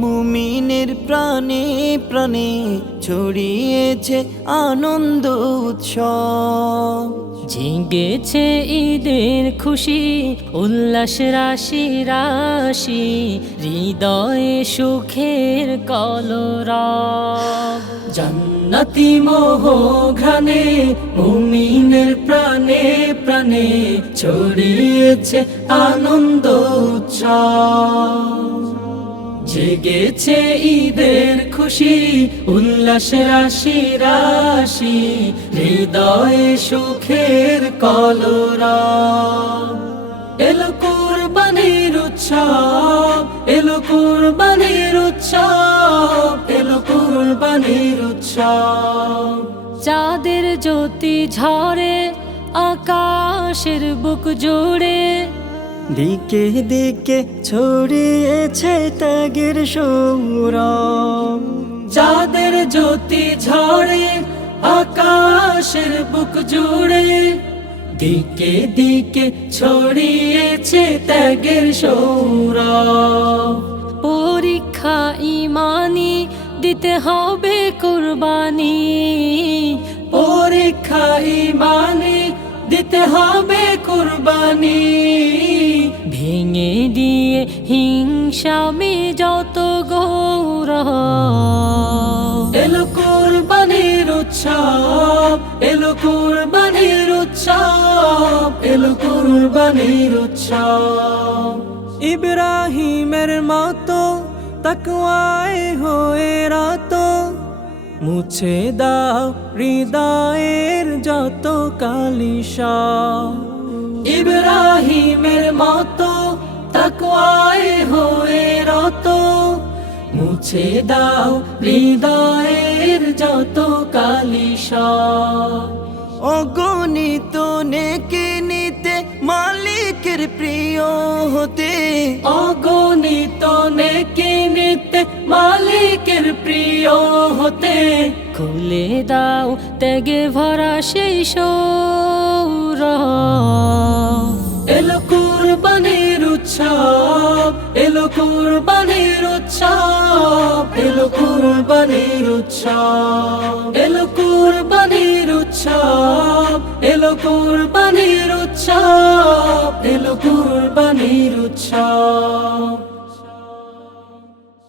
মুমিনের প্রাণে প্রাণে ছড়িয়েছে আনন্দ উৎসব। জেগেছে ঈদের খুশি উল্লাস রাশি রাশি, হৃদয়ে সুখের কলরব। জান্নাতি মোহঘ্রাণে মুমিনের প্রাণে প্রাণে ছড়িয়েছে আনন্দ উৎসব। জেগেছে ঈদের খুশি উল্লাস রাশি রাশি, হৃদয়ে সুখের কলরব। এলো কুরবানির উৎসব, এলো কুরবানির উৎসব, এলো কুরবানির উৎসব। চাঁদের জ্যোতি ঝরে আকাশের বুক জুড়ে, দিকে দিকে ছড়িয়েছে ত্যাগের সৌরভ। চাঁদের জ্যোতি ঝরে আকাশের বুক জুড়ে, দিকে দিকে ছড়িয়েছে ত্যাগের সৌরভ। পরীক্ষা ইমানি দিতে হবে কুরবানি, পরীক্ষা ইমানি দিতে হবে কুরবানি। ভেঙে দিয়ে হিংসামি যত গৌরব, এলো কুরবানির উৎসব, এলো কুরবানির উৎসব, এলো কুরবানির উৎসব। ইব্রাহিমের মতো তাকওয়ায় হয়ে রাত, মুছে দাও হৃদয়ের যত কালিশা। ইব্রাহিমের মতো তাকওয়ায় হয়ে রত, মুছে দাও হৃদয়ের যত কালিশা। অগণিত নেকি নিতে মালিকের প্রিয় হতে, অগণিত নেকি নিতে মালিকের প্রিয় হতে। খুলে দাও ত্যাগে ভরা সেই সৌরভ। এলো কুরবানির উৎসব, এলো কুরবানির উৎসব, এলো কুরবানির উৎসব, এলো কুরবানির উৎসব, এলো কুরবানির উৎসব, এলো কুরবানির উৎসব।